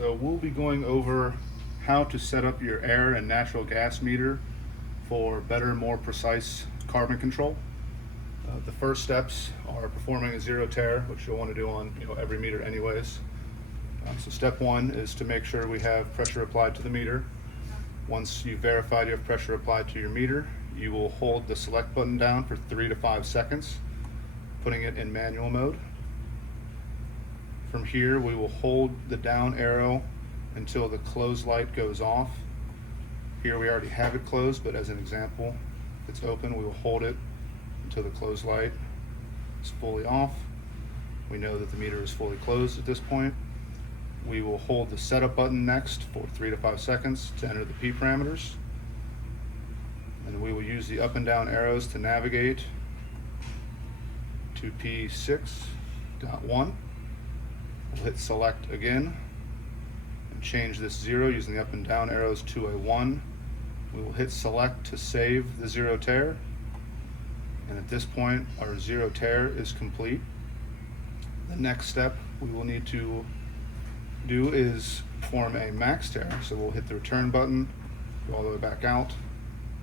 So we'll be going over how to set up your air and natural gas meter for better, more precise carbon control. The first steps are performing a zero tare, which you'll want to do on every meter anyways. So step one is to make sure we have pressure applied to the meter. Once you've verified you have pressure applied to your meter, you will hold the select button down for 3 to 5 seconds, putting it in manual mode. From here, we will hold the down arrow until the close light goes off. Here we already have it closed, but as an example, if it's open, we will hold it until the close light is fully off. We know that the meter is fully closed at this point. We will hold the setup button next for 3 to 5 seconds to enter the P parameters. And we will use the up and down arrows to navigate to P6.1. We'll hit select again and change this 0 using the up and down arrows to a 1. We will hit select to save the zero tare. And at this point, our zero tare is complete. The next step we will need to do is perform a max tare. So we'll hit the return button, go all the way back out.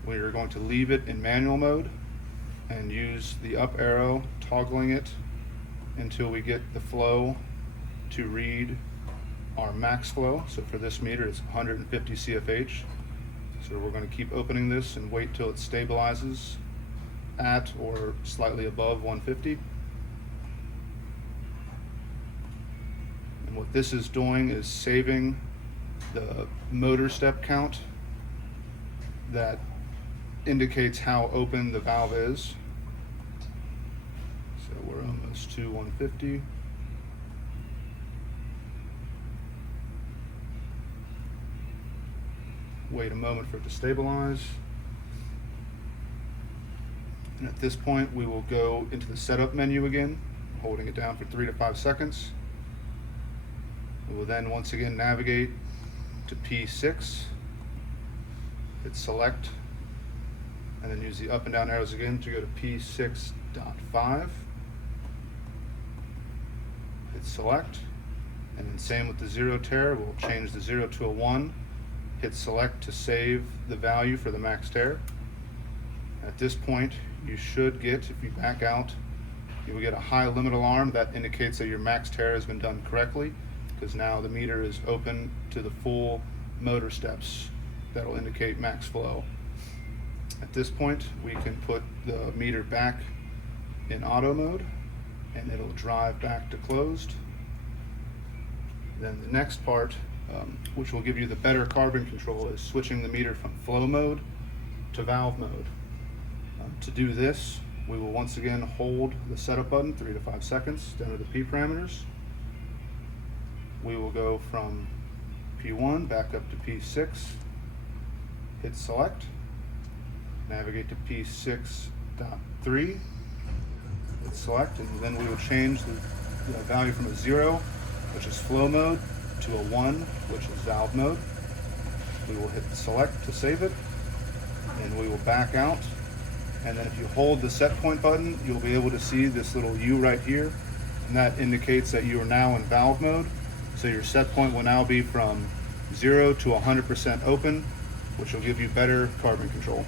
We are going to leave it in manual mode and use the up arrow, toggling it until we get the flow to read our max flow. So for this meter, it's 150 CFH. So we're going to keep opening this and wait till it stabilizes at or slightly above 150. And what this is doing is saving the motor step count that indicates how open the valve is. So we're almost to 150. Wait a moment for it to stabilize. And at this point, we will go into the setup menu again, holding it down for 3 to 5 seconds. We will then once again navigate to P6, hit select, and then use the up and down arrows again to go to P6.5. Hit select, and then same with the zero tare. We'll change the 0 to a 1. Hit select to save the value for the max tare. At this point, you should get, if you back out, you will get a high limit alarm that indicates that your max tare has been done correctly, because now the meter is open to the full motor steps that will indicate max flow. At this point, we can put the meter back in auto mode and it'll drive back to closed. Then the next part, which will give you the better carbon control, is switching the meter from flow mode to valve mode. To do this, we will once again hold the setup button 3 to 5 seconds to enter the P parameters. We will go from P1 back up to P6, hit select, navigate to P6.3, hit select, and then we will change the value from a 0, which is flow mode, to a 1, which is valve mode. We will hit select to save it, and we will back out. And then if you hold the set point button, you'll be able to see this little U right here, and that indicates that you are now in valve mode. So your set point will now be from 0 to 100% open, which will give you better carbon control.